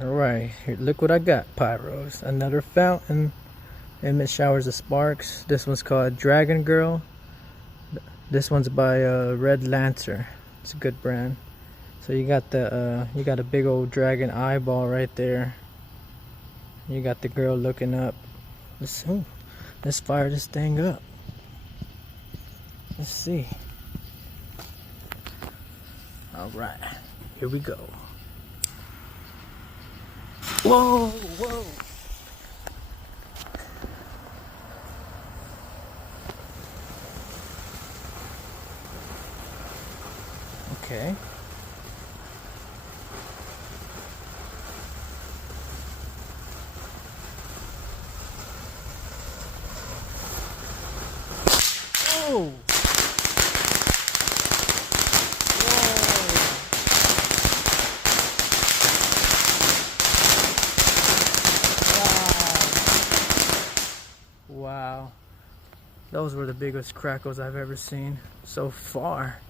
Alright, here, look what I got, Pyros. Another fountain. Emit showers of sparks. This one's called Dragon Girl. This one's by Red Lancer. It's a good brand. So you got a big old dragon eyeball right there. You got the girl looking up. Let's fire this thing up. Let's see. Alright, here we go. Whoa, whoa. Okay. Whoa. Wow. Those were the biggest crackles I've ever seen so far.